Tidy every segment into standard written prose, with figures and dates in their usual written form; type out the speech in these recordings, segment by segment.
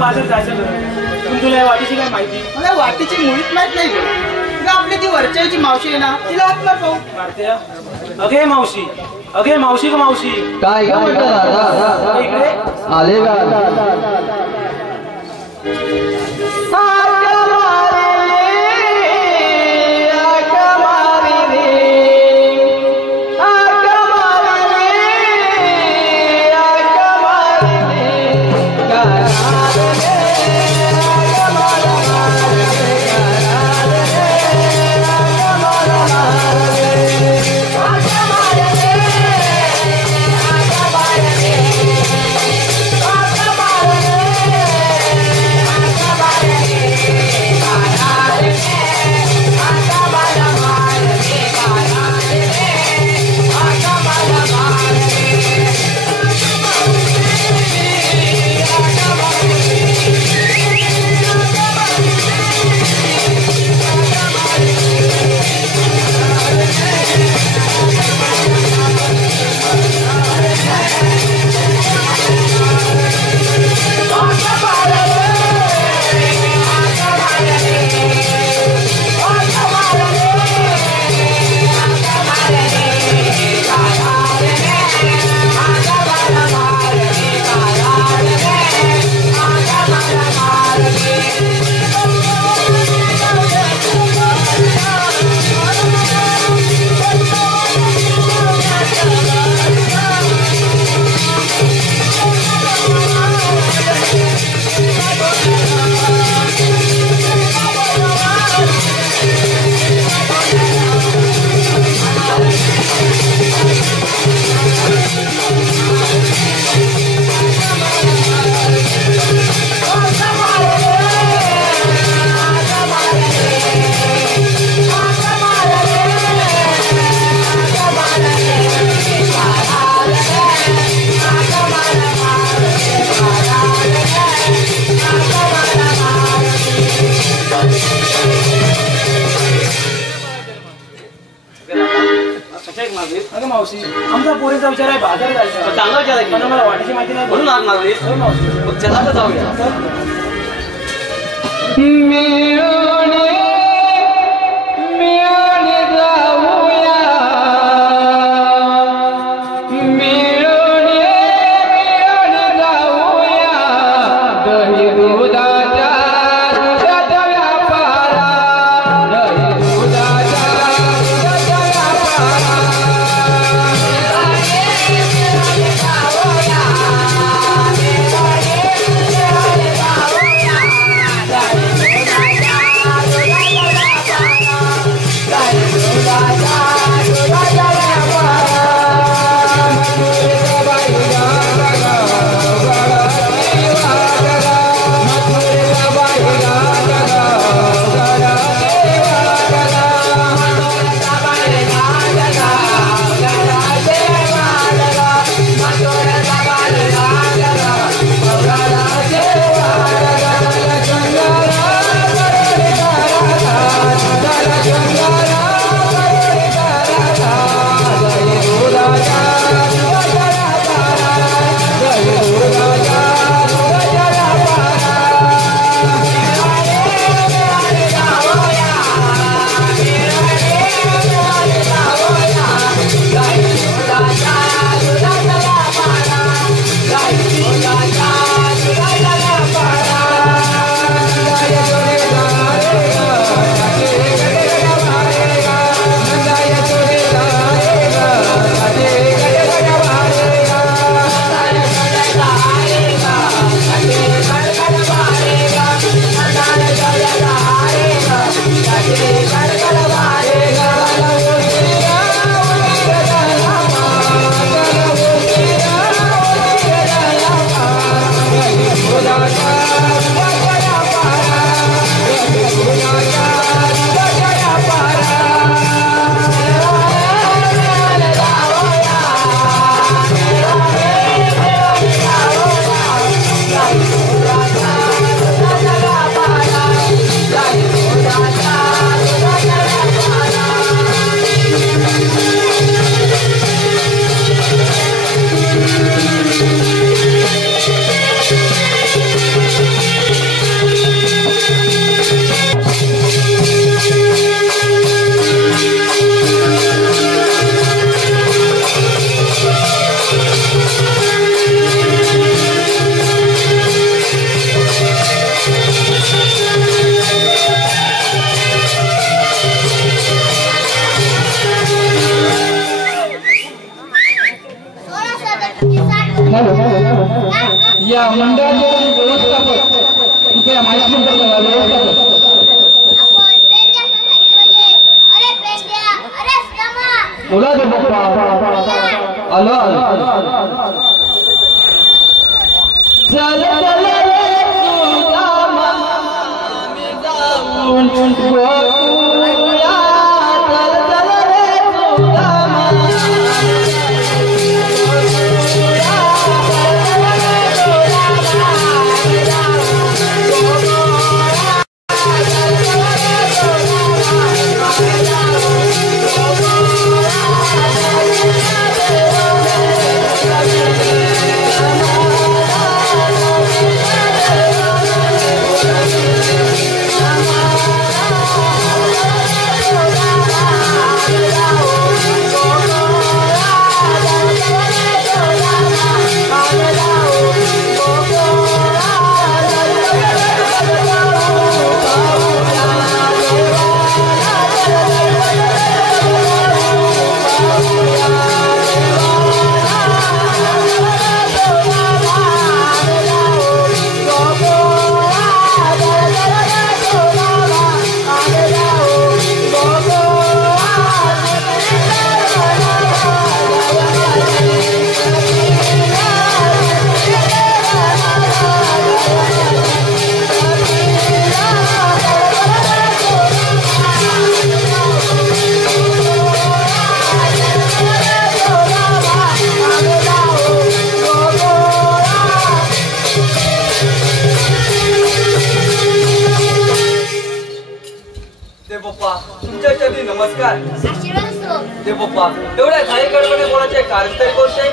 बाजार जायचं पण तुला या वाटेची काय माहिती? मला वाटेची मुळीच माहित नाही तुला आपली ती वरच्याची मावशी आहे ना तिला हात मार पाहू. अगे मावशी, अगे मावशी, का मावशी काय इकडे आले का? आमचा पोरीचा विचार आहे बाजार जायचा. चांगला विचार आहे पण मला वाटेची माहिती नाही म्हणून आज मागली. मग चला तर जाऊया. मिळून जाऊया या मंडळाचे व्यवस्थापक कृपया माहिती व्यवस्थापक बोला दे बाप्पा आलो चल चल रे तुला मी जाऊन गोकुळा चल चल रे तुला तुमच्या चरणी नमस्कार दे बाप्पा एवढ्या घाई गडबडीने बोलायचे कारण तरी कोणते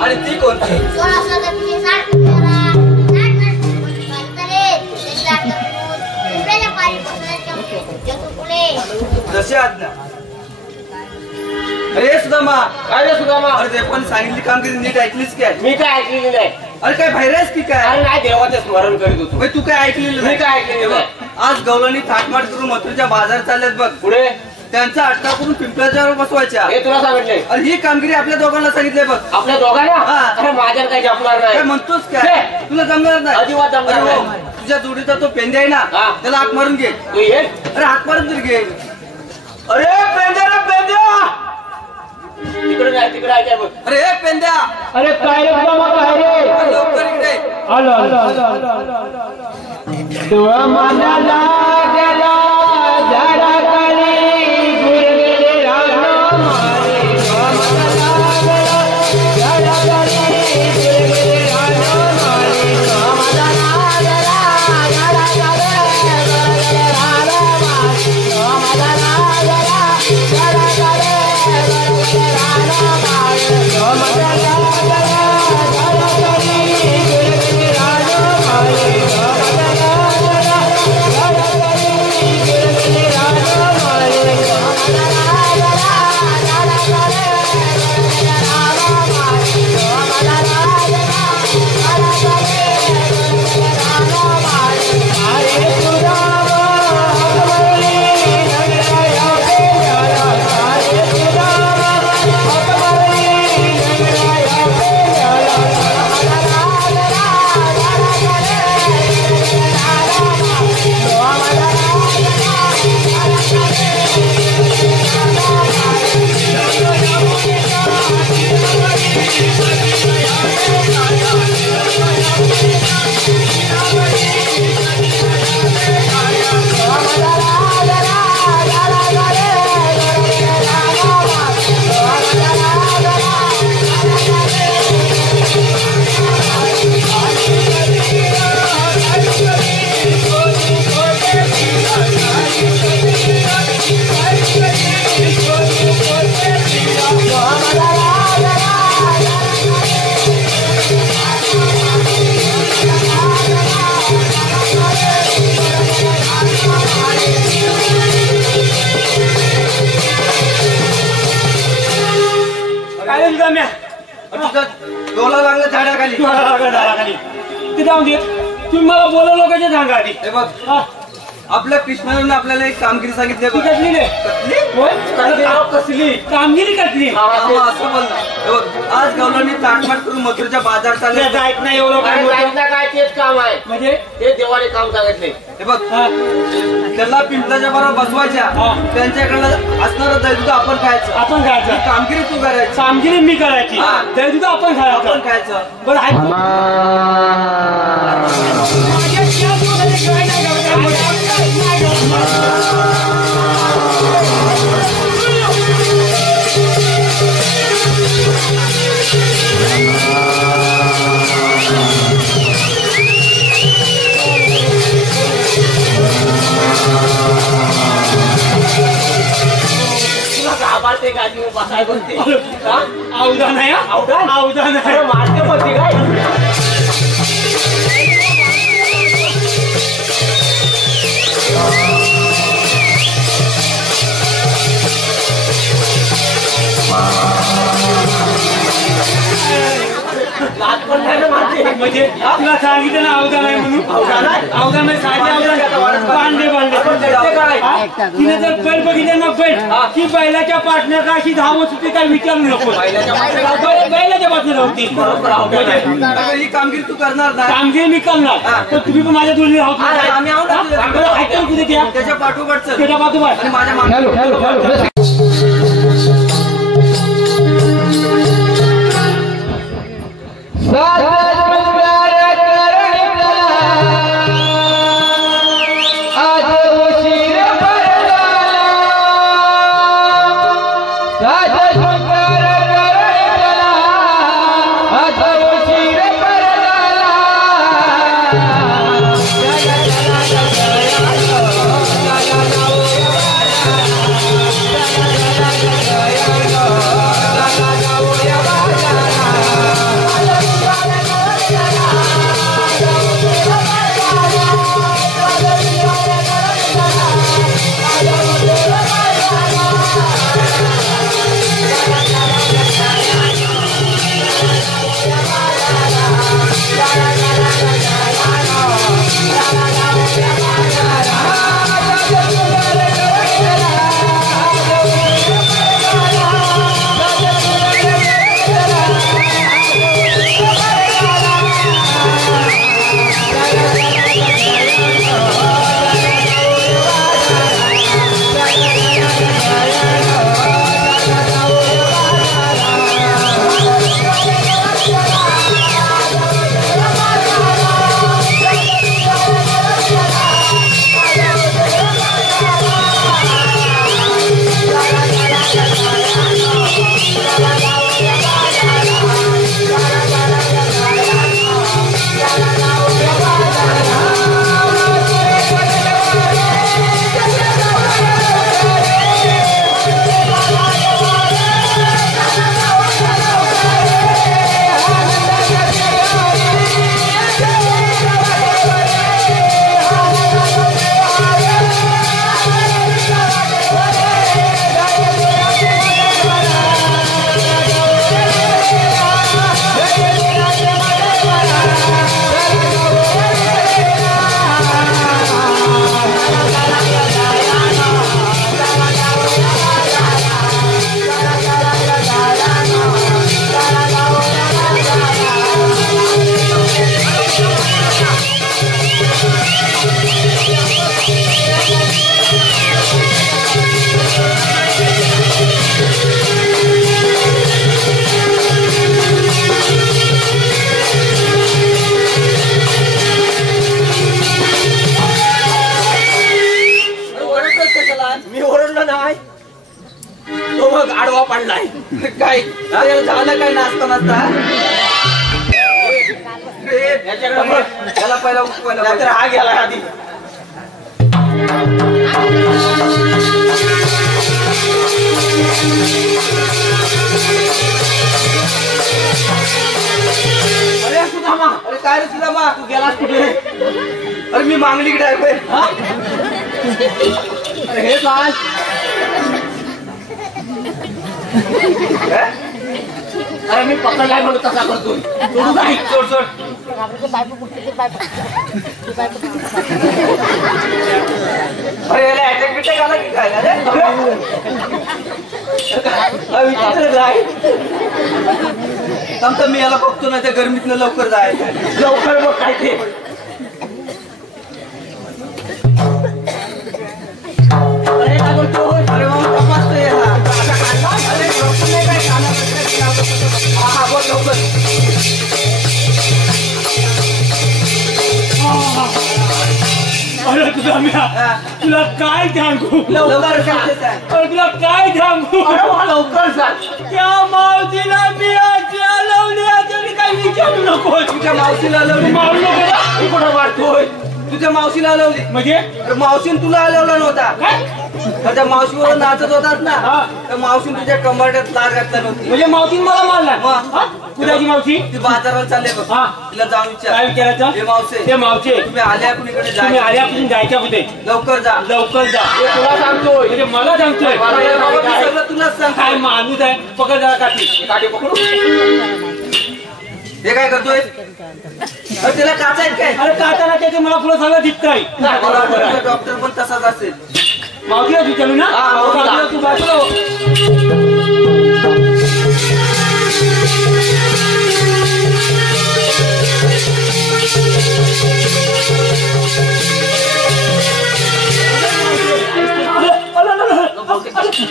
आणि ती कोणती जशी आज्ञा अरे सुदामा काय रे सुदामा? अरे ते पण सांगितली कामगिरी नीट ऐकलीस काय मी काय ऐकलेली नाही. अरे काय बाहेरच की काय अरे नाही, देवाचे स्मरण करीत होतो. तू काय ऐकलेलं मी काय ऐकलेलं नाही. आज गवळणी थाटमाट करून मथुरेच्या बाजार चालल्यात बघ पुढे त्यांचा अटका करून पिंपळाच्यावर बसवायच्या हे तुला सांगितले. अरे ही कामगिरी आपल्या दोघांना सांगितले बघ आपल्या दोघांना हा. अरे माझ्या काही जपणार काय नाही. म्हणतोस काय तुला जमणार नाही अजिबात जमणार अरे हो, नाही. तुझ्या जोडीचा तो पेंद्या आहे ना हा. त्याला हात मारून घे तू ये. अरे हात मारून तरी घे अरे पेंद्या रे पेंद्या, तिकडे नाही तिकडे आहे काय बघ. अरे हे पेंद्या अरे काय रे बाबा काय रे अरे लवकर इकडे आलो तुझ्या मनाला गेला झाडाखाली गुरगुरे रानो मारे मनाला गेला झाडाखाली गुरगुरे रानो मारे मनाला गेला झाडाखाली गुरगुरे रानो मारे मनाला गेला झाडाखाली गुरगुरे रानो मारे मनाला गेला झाडाखाली गुरगुरे रानो मारे तुझा डोला लागला झाडाखाली ते जाऊन दे. तुम्ही मला बोलवलं कशा सांगा आधी. हे बघ आपल्या कृष्णाने आपल्याला एक कामगिरी सांगितली ती कसली रे? कसली कामगिरी कसली? असं बोल ना. हे बघ, आज गवलांनी ताटमाट करून मथुरेच्या बाजार चालले. जायत नाही एवढं काय मोठं. काय तेच काम आहे म्हणजे ते देवाने काम सांगितले. हे बघ, त्याला पिंपळाच्या बरोबर बसवायच्या, त्यांच्याकडे असणारं दैवत आपण खायचं. आपण खायचं. ही कामगिरी तू करायची. कामगिरी मी करायची. तरी तुझं आपण खायचं. आपण खायचं. बरं आहे. घाबरते गाडी बसाय बोलते. अवधा नाही अवधा नाही मारते बोलते काय. लाज पण नाही ना मारते. म्हणजे तुला सांगितलं ना अवधा नाही म्हणून. अवधा नाही साधे अवधा बांधे बांधले. तिने जर बैल बघितले ना बैल की बैलाच्या पार्टनरला अशी धावत होती काय विचारू नको. बैलाच्या पार्टनर होती. ही कामगिरी तू करणार ना. कामगिरी मी करणार तर तुम्ही पण माझ्या जोडीला आहोत. आम्ही आहोत ना. ऐकतो कुठे त्या त्याच्या पाठोपाठ चल. त्याच्या बाजूबाज आणि माझ्या मागे. आडवा पडलाय काय झालं काय नाचता नाचता त्याला पहिला उठवायला तर हा गेला आधी अरे सुदामा अरे काय रे सुदामा तू गेलास कुठे अरे मी मांगलीकडे आहे अरे हे काय अरे मी पकडलाय म्हणून तसा करतोय. सोडू काय? सोड सोड. अरे याला अटॅक बिटॅक आला की काय? अरे विचित्र जाय. थांब मी याला बघतो ना, त्या गरमीतनं लवकर जाय. लवकर बघ काय ते. अरे काय बोलतो? अरे मग तपासतोय याला. अरे डॉक्टर नाही काय खाणार? हा बोल लवकर. अरे तुला काय सांगू? लवकर सांगतेच आहे. अरे तुला काय सांगू? लवकर सांग. त्या मावशीला मी लावली तरी काही विचारू नको. तुझ्या मावशीला हलवली. मारू नको ना. तू कुठं वाढतोय? तुझ्या मावशीला हलवली. म्हणजे अरे मावशीने तुला हलवला नव्हता. काय? तर त्या मावशीवर नाचत होतात ना, हा. तर मावशीने तुझ्या कमरड्यात लार घातला नव्हती. म्हणजे मावशीने मला मारला? मग? हा? कुणाची मावशी? ती बाजाराला चालले बघ. हा. तिला जाऊन काय विचार. विचारायचं? हे मावसे ते मावशे तुम्ही आल्या कुणीकडे तुम्ही जायचं. आल्यापासून जायच्या कुठे? लवकर जा. लवकर जा. ते तुला सांगतोय. म्हणजे मला सांगतोय मला बाबा, मी काय सगळं तुलाच सांगतो. काय माणूस आहे? पकड जरा काठी. काठी पकडू. हे काय करतोय? अरे तिला काचा आहेत काय? अरे काटाला त्याचे मला पुढे सगळं दिसतंय. मला वाटतं डॉक्टर पण तसाच असेल. मावशीला विचारू ना? हा, मावशीला. मावशीला तू बाजूला हो.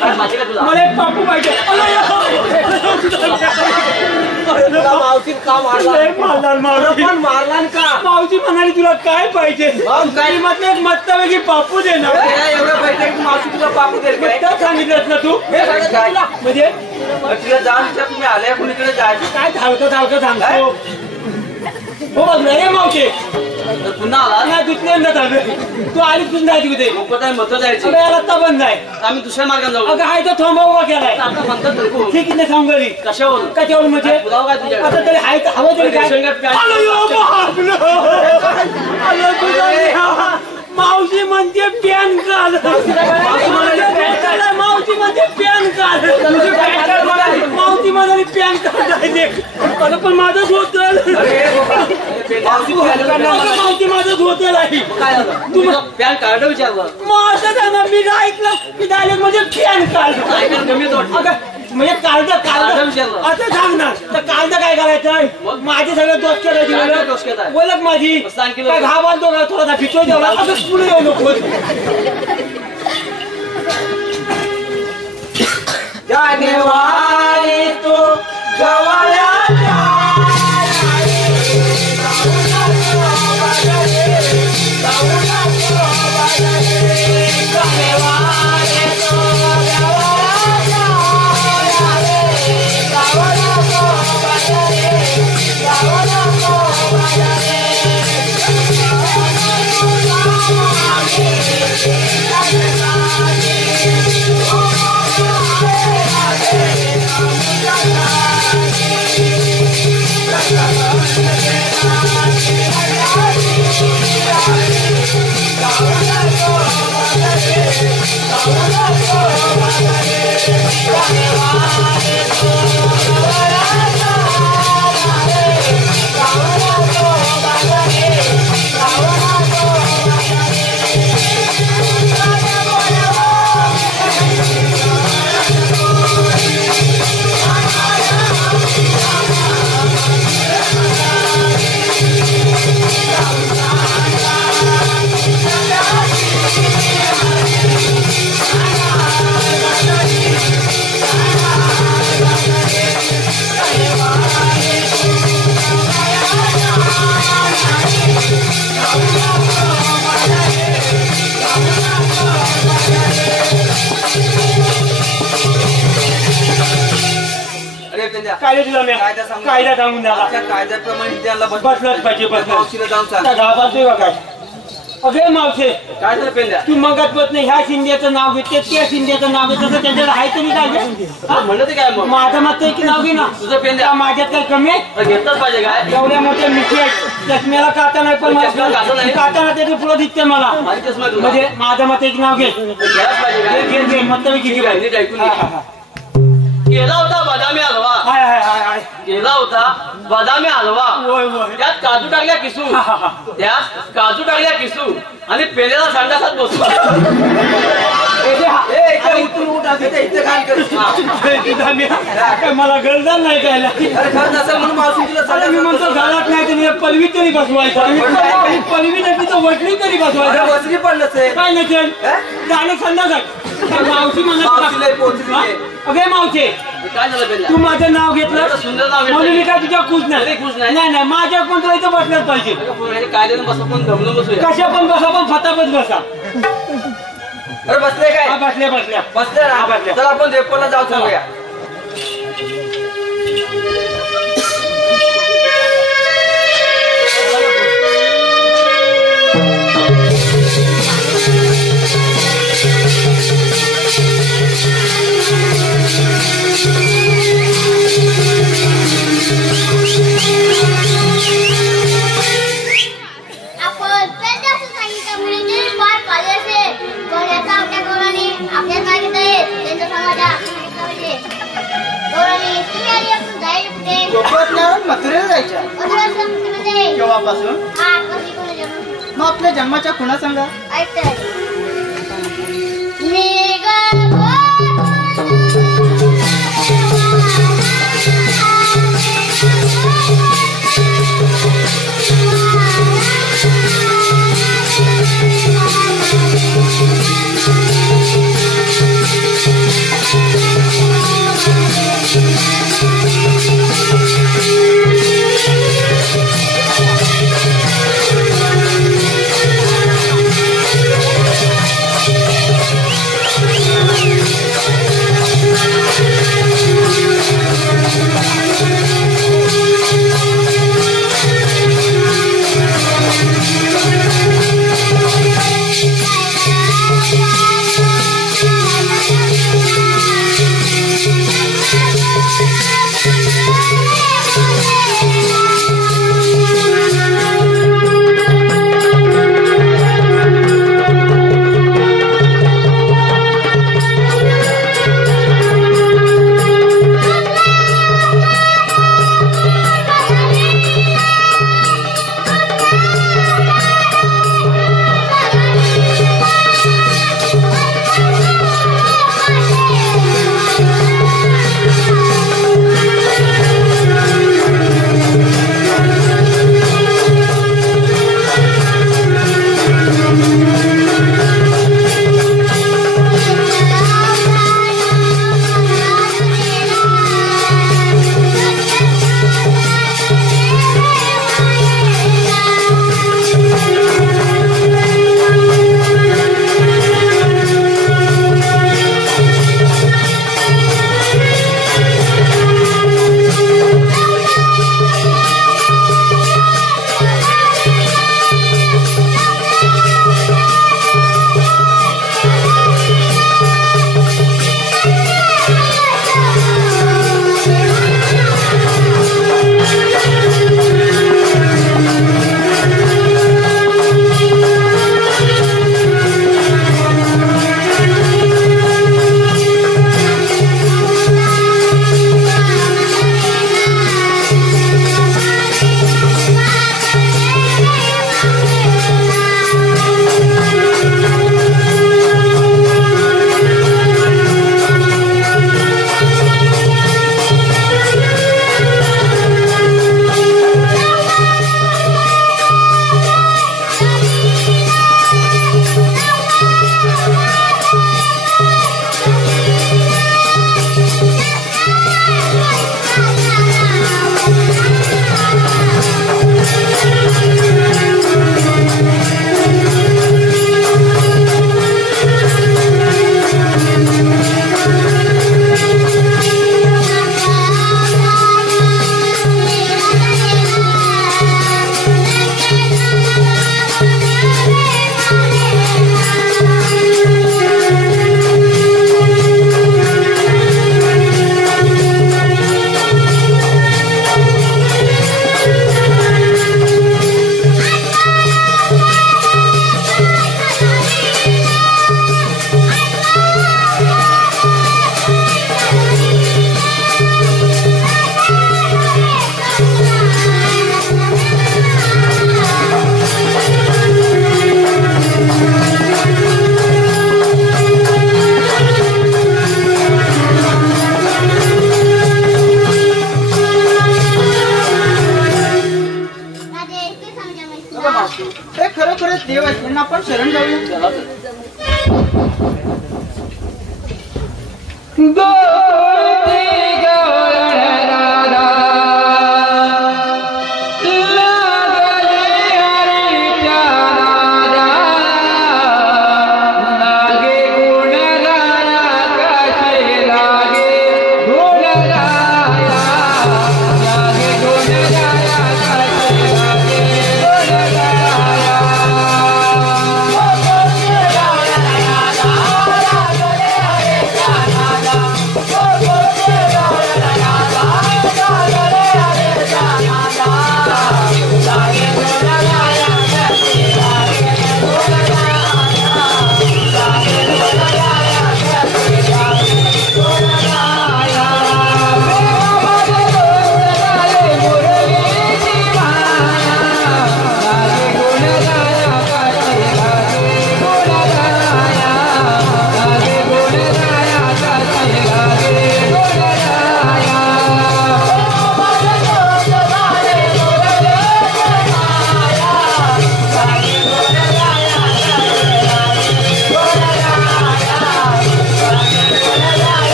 काय माहिती का तुला? मला एक पापू पाहिजे. तुला मावशीत का मारला? पण मारला न का? मावशी म्हणाली तुला काय पाहिजे? मग काय? म्हटलं एक मस्तपैकी पापू दे ना. अरे एवढं बैठक मावशी तुला पापू देईल काय? काय सांगितलं ना तू? हे सांगितलं तुला? म्हणजे मग तिला जाऊन विचार, तुम्ही आल्या कुणीकडे जायचं. काय धावतं सांगतो. हो बघ ना रे मावशी. तर पुन्हा आला. नाही दुसऱ्यांदा झालं. तू आली तुझून जायची कुठे? लोक काय मत जायचे. अगं याला रस्ता बंद आहे. आम्ही दुसऱ्या मार्गाने जाऊ. अगं हाय तर थांबा उभा केलाय. आता म्हणतात तर कोण? ठीक आहे सांग घरी. कशावर? कशावर म्हणजे? पुरावा काय तुझ्याकडे? आता तरी हाय तर हवं तरी काय? रेशनकार्ड काय? आलं यो बापलं. आलं तुझं. मावशी म्हणते पॅन कार्ड. मावशी म्हणते पॅन कार्ड. मावशी म्हणाली पॅन कार्ड आहे. अगं पण माझंच होत. मावशी माझंच होत नाही. काय झालं? तुम्ही पॅन कार्ड विचारलं. माझं जाणार मी ऐकलं की डायरेक्ट म्हणजे पॅन कार्ड. ऐकायला कमी येतं वाटतं. अगं म्हणजे कार्ड विचारलं. आता सांगणार तर कार्ड काय करायचं? माझे सगळे दोस्त काय डोसक्यात आहे? बोलत माझी मग सांग की काय लवकर. घा बांधतो का थोडासा भिजतो जेवढा असं पुढे येऊ नको. जानेवारी तो गवाळ्याच्या कायदा सांगून द्या. कायद्याप्रमाणे त्यांना बसलाच पाहिजे. मावशीला जाऊन सांग. गावातोय का काय? अगे मावशे काय झालं पेंद्या? तू मगत बस नाही. ह्या शिंद्याचं नाव घेते त्या शिंद्याचं नाव घेत तसं त्याच्याला आहे तरी काय? म्हणलं ते काय मग? माझं मत आहे की नाव घे ना. तुझं पेंद्या माझ्यात काय कमी आहे? घेतलंच पाहिजे काय? एवढ्या मोठ्या मिठी आहेत चष्म्याला काटा नाही पण चष्म्याला काटा नाही? काटा त्याचे पुढे दिसते मला. माझी चष्मा तुला. म्हणजे माझं मत आहे की नाव घे. घ्यायलाच पाहिजे काय? घे मत किती नीट ऐकून घे. केला होता बदामी हलवा. हाय हाय हाय हाय केला होता बदामी हलवा. होय होय. त्यात काजू टाकल्या किसू, त्यात काजू टाकल्या किसू आणि पेलेला संडासात बसू. उठून उठ असं ते इथे घाण करशील. काय मला गरज नाही कायला. अरे खरं नसेल म्हणून मावशी तुला अरे मी म्हणतो घरात नाही तरी पलवी तरी बसवायचा. पलवी नाही तर वटली तरी बसवायचा. बसली पण नसेल. काय नसेल झालं संध्याकाळ. मावशी मावशीला म्हणत पोहोचली. अगे मावशे काय झालं बेल्या? तू माझं नाव घेतलं सुंदर नाव म्हणून मी काय तुझ्या खुश अरे नाही. खुश नाही. नाही नाही माझ्या पण तुला इथं बसल्याच पाहिजे. कायद्यानं बसा पण दमलं बसूया. कशा पण बसा पण फटाफट बसा. अरे बसले काय हा बसल्या बसल्या बसले हा, ना. बसल्या. चला आपण देवपूरला जाऊ सांगूया. आपण त्याच्या सांगितलं मुलींचे फार पाले असेल पण याचा आपल्या गौराने आपल्या मागित आहे त्यांच्या समाजात सांगितलं पाहिजे. गौराने तुम्ही आधी आपण जायला कुठे गोकुळातल्या मथुरेला जायच्या मथुरा संस्कृतीमध्ये केव्हापासून हा कशी कोणी जन्म मग आपल्या जन्माच्या खुणा सांगा. ऐकतंय निघ देव आहेत त्यांना आपण शरण जाऊया.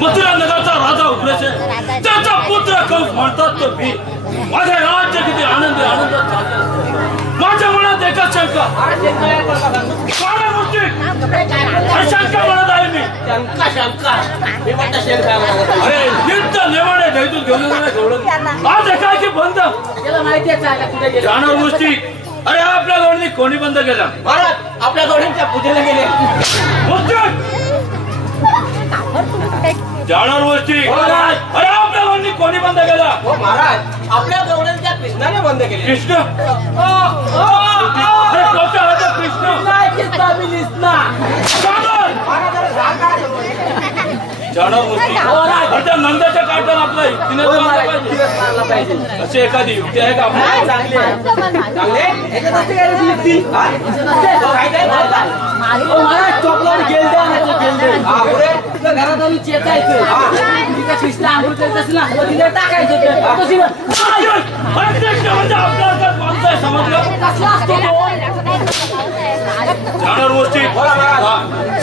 मथुरा नगरचा राजा उग्रसेन त्याचा पुत्र कंस म्हणतात तो भीम. माझे राज्य किती आनंदी आनंदात चालले असते. माझ्या मनात एकच शंका शंका म्हणत आहे मी. अरे युद्ध नेवाडे दैतून घेऊन आज एकाकी बंद जाणार गोष्टी. अरे आपल्या दोन्ही कोणी बंद केला? महाराज आपल्या दोन्हींच्या पूजेला गेले. जाणार गोष्टी. अरे आपल्या दोन्ही कोणी बंद केला? हो महाराज आपल्या दोघांच्या कृष्णाने बंद केले. कृष्ण? अरे कोणता होता कृष्ण? जाणार गोष्टी. अरे त्या नंदाच्या काढताना आपला तिने पाहिजे अशी एखादी युक्ती आहे का आपल्याला? चॉकलेट घरात आम्ही चेतायचं कृष्ण आंघोळ करत असेल ना टाकायचं समजलं. जाणार गोष्टी.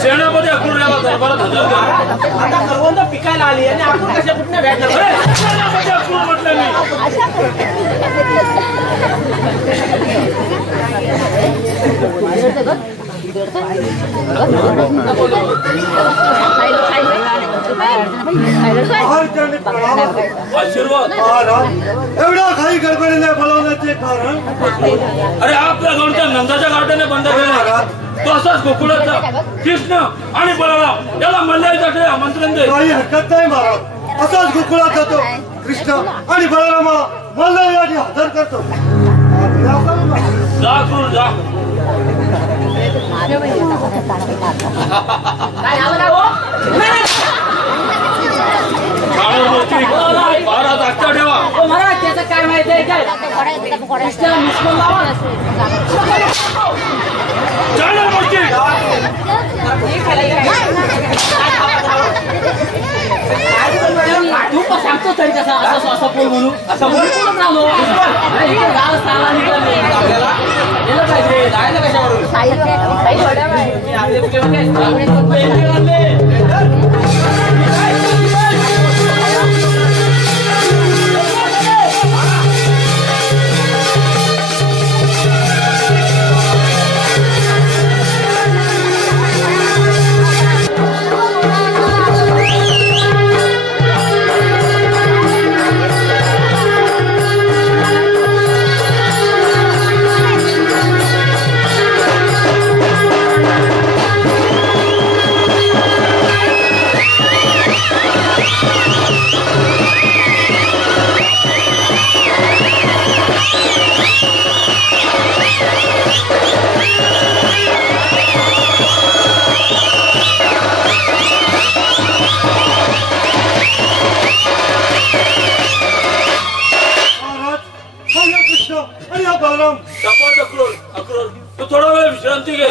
सेनापती अक्रूरला दरबारात हजर केला. आता सर्वांना पिकायला आली आणि आपण कशा कुठल्या भेटणार? सेनापती अक्रूर म्हटलं मी. आशीर्वाद. एवढा काही गडबडीने बोलावण्याचे कारण? अरे आपल्या गावच्या नंदाच्या गाठाने बंद केला. तो असाच गोकुळाचा कृष्ण आणि बलराम याला मल्ल्यासाठी आमंत्रण दे. काही हरकत नाही महाराज. असाच गोकुळात जातो कृष्ण आणि बलरामाला मल्ल्यासाठी हजर करतो. जा क्रूर जा. काय झालं काय हो? काळा मूर्ती बारा जागता ठेवा. ओ महाराज त्याचं काय माहिती आहे काय? कृष्णाला मिसकून लावा. जाणार मूर्ती. तू पण सांगतो तरी कसं असं असं बोल म्हणून असं बोलून राहिलो. गाव साला निघाले. गेलं पाहिजे. जायला कशावरून? मी आपले केव्हा काय? तू थोडा वेळ विश्रांती घे.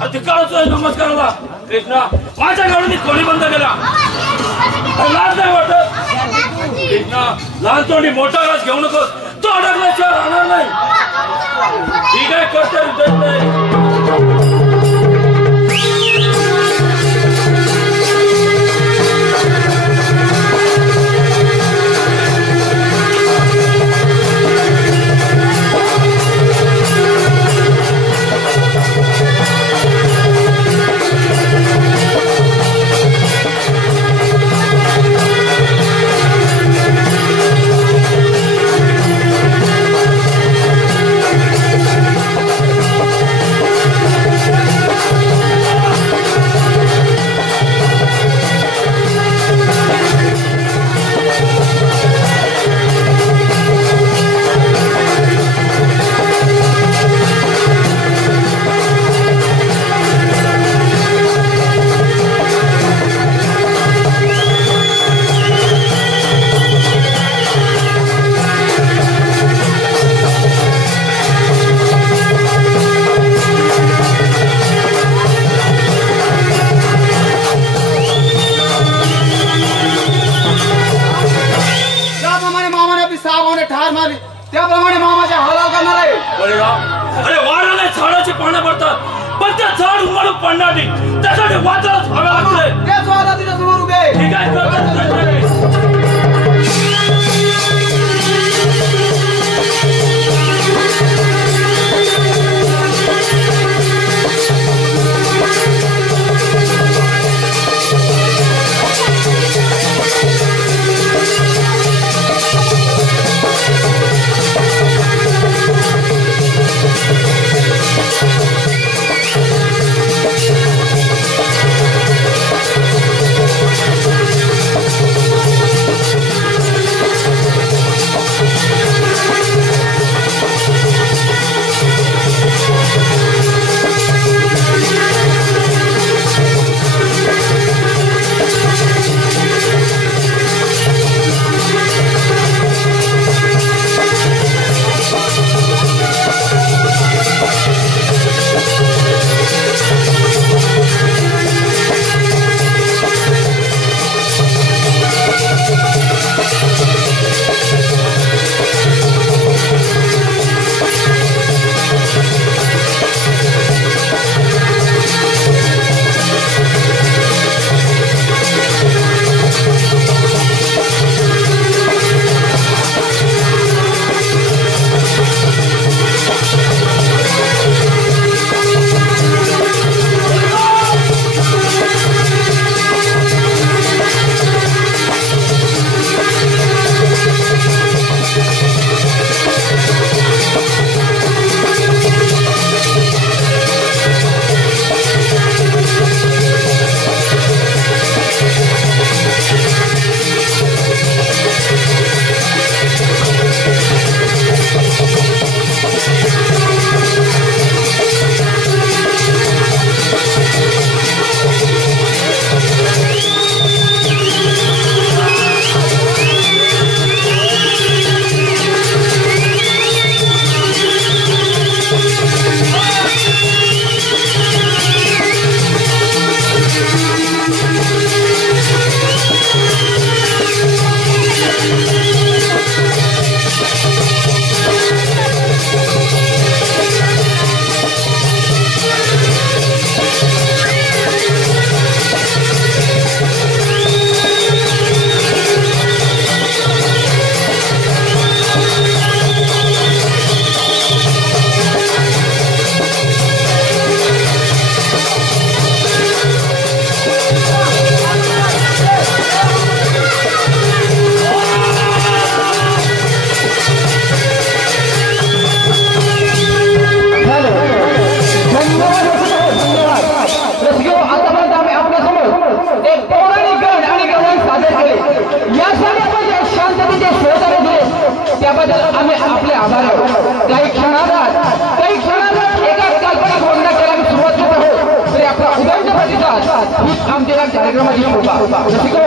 अधिकाराचा नमस्काराला कृष्णा माझ्या गाडीने खोली बंद केला. लाज नाही वाटत कृष्णा? लहान तोंडी मोठा घास घेऊ नकोस. तो अडकल्याशिवाय राहणार नाही. ठीक आहे करते नाही. त्याप्रमाणे मामाच्या हवाला करणार आहे. अरे वाराने झाडाची पानं पडतात पण त्या झाड उमडून पडणार नाही. त्यासाठी वादळच हवे लागते. तेच वादा तुझ्या समोर उभे आहे. ठीक आहे हीच आमच्या कार्यक्रमाची शोभा. रसिको,